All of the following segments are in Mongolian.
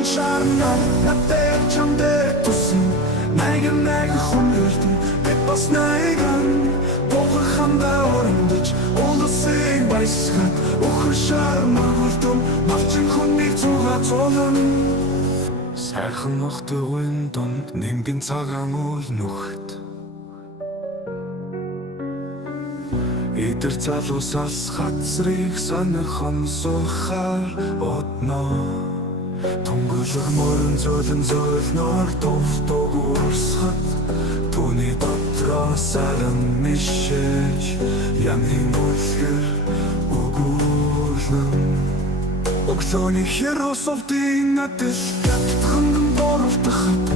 Өвчөн шарнаа надтай чамдээ тусан Найг хүндэртэн би бас найган Богохандаа өрөмдөж улсыг баясгад Өхөр шармар хүрдэн мавчин хүнийг цугаа цолон Сайхан охтойн донд нэнгэн цагаан үл нүхт Идэр залуусаас хацрыг сонирхон сухаар одноо Төнгөлөг мөрөн зөөлнөр товтог урсхат Түүний дотроо саран мишэж Янын үлгэр өгүүлэн Өглөөний херосовдын адил Хөнгөн боролдоход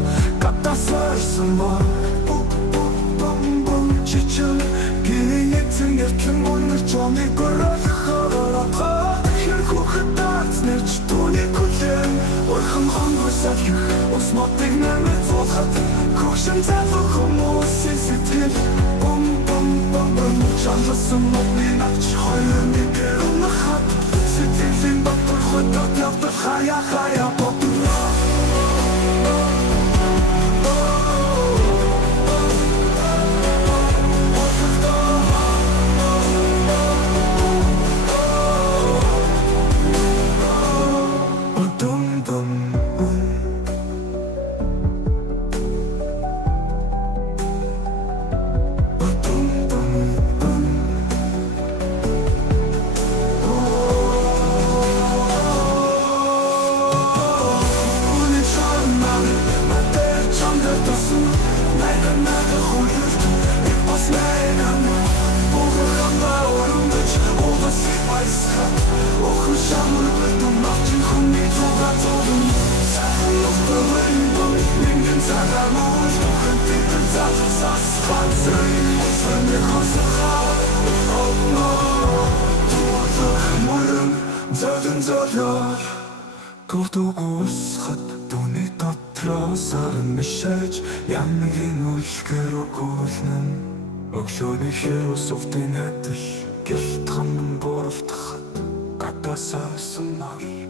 Катасарсан бар Бум чичэл Гинэцэн яртлан өнөр чоны горолхоролотхоо Хэр хүүхэд дацнэрч түүний күлэн Ойхон хонгосад юх Ус мотыг нэмэт зулхат Хөгшин залуу хүмүүсийн сэтгэл Бум Шанласан модны навч Хоёрын нэгэр унахат Сэтгэлийн баттар хөдөлт явдал хая бодно Охин шамар бэлдэн мавчин хүнийг цугаа цолон Сайхан охтойн донд нэнгэн цагаан үл нүхт Идэр залуусаас хацрыг сонирхон сухаар одноо Төвлөх мөрөн зөөлнөр Товтог урсхат түүний дотроо саран мишэж Янын үлгэр өгүүлэн Өглөөний херосовдын адил Гэлт ханган боролдоход Катасарсан нар